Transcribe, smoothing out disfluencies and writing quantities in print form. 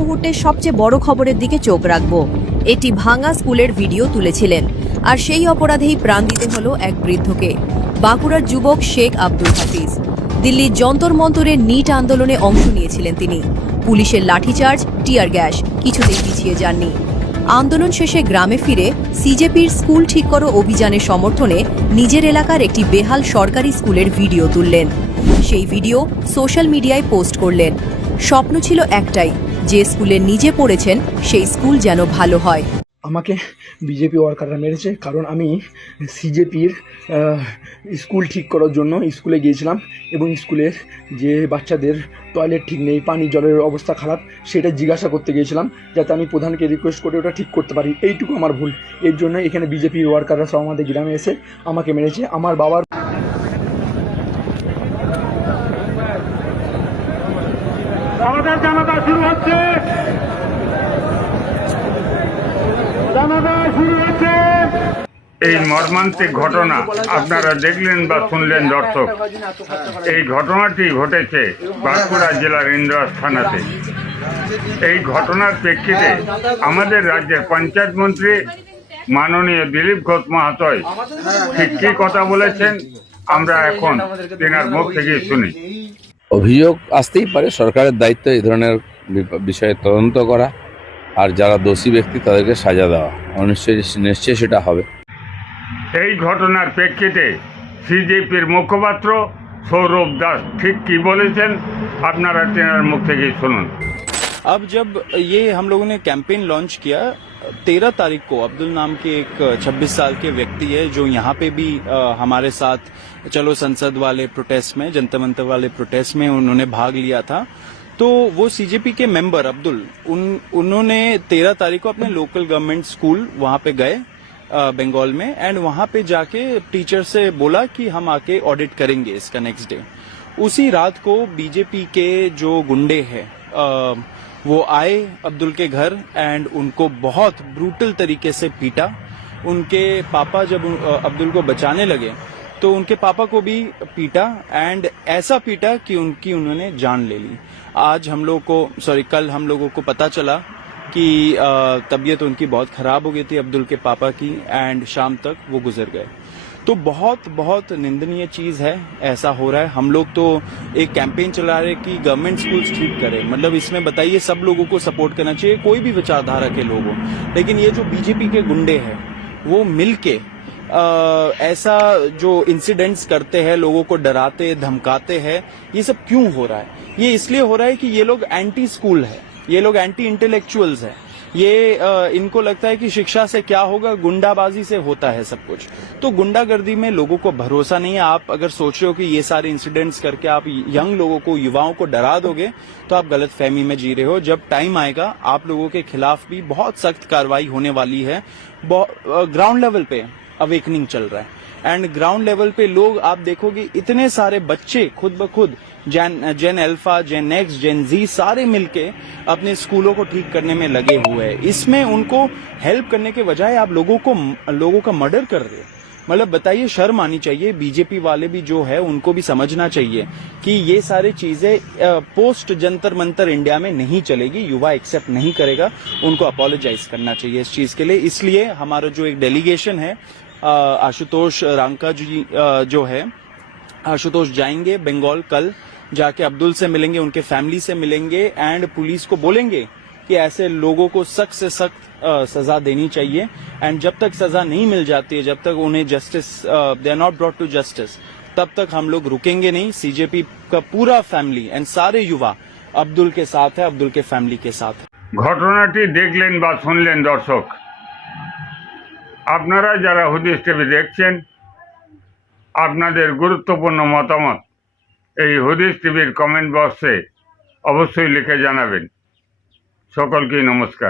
মুহূর্তে সবচেয়ে বড় খবরের দিকে চোখ রাখব। এটি ভাঙা স্কুলের ভিডিও তুলেছিলেন, আর সেই অপরাধেই প্রাণ দিতে হলো এক বৃদ্ধকে। বাঁকুড়ার যুবক শেখ আব্দুল হাফিজ। দিল্লির যন্তর মন্তরের নিট আন্দোলনে অংশ নিয়েছিলেন তিনি। পুলিশের লাঠিচার্জ, টিয়ার গ্যাস কিছুতেই পিছিয়ে যাননি। আন্দোলন শেষে গ্রামে ফিরে সিজেপির স্কুল ঠিক করো অভিযানের সমর্থনে নিজের এলাকার একটি বেহাল সরকারি স্কুলের ভিডিও তুললেন। সেই ভিডিও সোশ্যাল মিডিয়ায় পোস্ট করলেন। স্বপ্ন ছিল একটাই, যে স্কুলে নিজে পড়েছেন সেই স্কুল যেন ভালো হয়। আমাকে বিজেপি ওয়ার্কাররা মেরেছে, কারণ আমি সিজেপির স্কুল ঠিক করার জন্য স্কুলে গিয়েছিলাম এবং স্কুলের যে বাচ্চাদের টয়লেট ঠিক নেই, পানি জলের অবস্থা খারাপ, সেটা জিজ্ঞাসা করতে গিয়েছিলাম যাতে আমি প্রধানকে রিকোয়েস্ট করে ওটা ঠিক করতে পারি। এইটুকু আমার ভুল। এর জন্য এখানে বিজেপির ওয়ার্কাররা সব আমাদের গ্রামে এসে আমাকে মেরেছে। আমার বাবার আমাদের জানাজা শুরু হচ্ছে, জানাজা শুরু হচ্ছে। এই মর্মান্তিক ঘটনা আপনারা দেখলেন বা শুনলেন দর্শক। এই ঘটনাটি ঘটেছে বাঁকুড়া জেলার ইন্দ্রাস থানাতে। এই ঘটনার প্রেক্ষিতে আমাদের রাজ্যের পঞ্চায়েত মন্ত্রী মাননীয় দিলীপ ঘোষ মহাশয় ঠিক কী কথা বলেছেন আমরা এখন তেনার মুখ থেকে শুনি। অভিযোগ আসতেই পারে, সরকারের দায়িত্ব এই ধরনের বিষয়ে তদন্ত করা আর যারা দোষী ব্যক্তি তাদেরকে সাজা দেওয়া। নিশ্চয়ই সেটা হবে। এই ঘটনার প্রেক্ষিতে সিজেপির মুখপাত্র সৌরভ দাস ঠিক কি বলেছেন আপনারা তেনার মুখ থেকে শুনুন। अब जब ये हम लोगों ने कैंपेन लॉन्च किया 13 तारीख को, अब्दुल नाम के एक 26 साल के व्यक्ति है जो यहाँ पे भी हमारे साथ चलो संसद वाले प्रोटेस्ट में, जनता मंतर वाले प्रोटेस्ट में उन्होंने भाग लिया था। तो वो सीजेपी के मेंबर अब्दुल उन्होंने 13 तारीख को अपने लोकल गवर्नमेंट स्कूल वहां पे गए बंगाल में, एंड वहां पे जाके टीचर से बोला कि हम आके ऑडिट करेंगे इसका नेक्स्ट डे। उसी रात को बीजेपी के जो गुंडे हैं वो आए अब्दुल के घर एंड उनको बहुत ब्रूटल तरीके से पीटा। उनके पापा जब अब्दुल को बचाने लगे तो उनके पापा को भी पीटा, एंड ऐसा पीटा कि उन्होंने जान ले ली। आज हम लोग को कल हम लोगों को पता चला कि तबीयत उनकी बहुत खराब हो गई थी अब्दुल के पापा की, एंड शाम तक वो गुजर गए। तो बहुत बहुत निंदनीय चीज है, ऐसा हो रहा है। हम लोग तो एक कैंपेन चला रहे कि गवर्नमेंट स्कूल्स ठीक करें, मतलब इसमें बताइए सब लोगों को सपोर्ट करना चाहिए, कोई भी विचारधारा के लोग हो। लेकिन ये जो बीजेपी के गुंडे हैं वो मिलके ऐसा जो इंसिडेंट्स करते हैं, लोगों को डराते धमकाते हैं, ये सब क्यों हो रहा है? ये इसलिए हो रहा है कि ये लोग एंटी स्कूल है, ये लोग एंटी इंटेलेक्चुअल्स है। ये इनको लगता है कि शिक्षा से क्या होगा, गुंडाबाजी से होता है सब कुछ। तो गुंडागर्दी में लोगों को भरोसा नहीं है। आप अगर सोच रहे हो कि ये सारे इंसिडेंट्स करके आप यंग लोगों को, युवाओं को डरा दोगे, तो आप गलत फहमी में जी रहे हो। जब टाइम आएगा आप लोगों के खिलाफ भी बहुत सख्त कार्रवाई होने वाली है। ग्राउंड लेवल पे अवेकनिंग चल रहा है, एंड ग्राउंड लेवल पे लोग आप देखोगे इतने सारे बच्चे खुद ब खुद जेन अल्फा, जेन एक्स, जेन जी सारे मिलके अपने स्कूलों को ठीक करने में लगे हुए हैं। इसमें उनको हेल्प करने के बजाय आप लोगों का मर्डर कर रहे हो। मतलब बताइए, शर्म आनी चाहिए। बीजेपी वाले भी जो है उनको भी समझना चाहिए कि ये सारी चीजें पोस्ट जंतर मंतर इंडिया में नहीं चलेगी, युवा एक्सेप्ट नहीं करेगा। उनको अपोलोजाइज करना चाहिए इस चीज के लिए। इसलिए हमारा जो एक डेलीगेशन है, आशुतोष रांका जी जो है, आशुतोष जाएंगे बंगाल, कल जाके अब्दुल से मिलेंगे, उनके फैमिली से मिलेंगे, एंड पुलिस को बोलेंगे कि ऐसे लोगों को सख्त से सख्त सजा देनी चाहिए। एंड जब तक सजा नहीं मिल जाती है, जब तक उन्हें justice they are not brought to justice, तब तक हम लोग रुकेंगे नहीं। सीजेपी का पूरा फैमिली एंड सारे युवा अब्दुल के साथ है, अब्दुल के फैमिली के साथ है। ঘটনাটি দেখলেন বা শুনলেন দর্শক। আপনারা যারা হুদিস টিভি দেখছেন, আপনাদের গুরুত্বপূর্ণ মতামত এই হুদিস টিভির কমেন্ট বক্সে অবশ্যই লিখে জানাবেন। সকলকেই নমস্কার।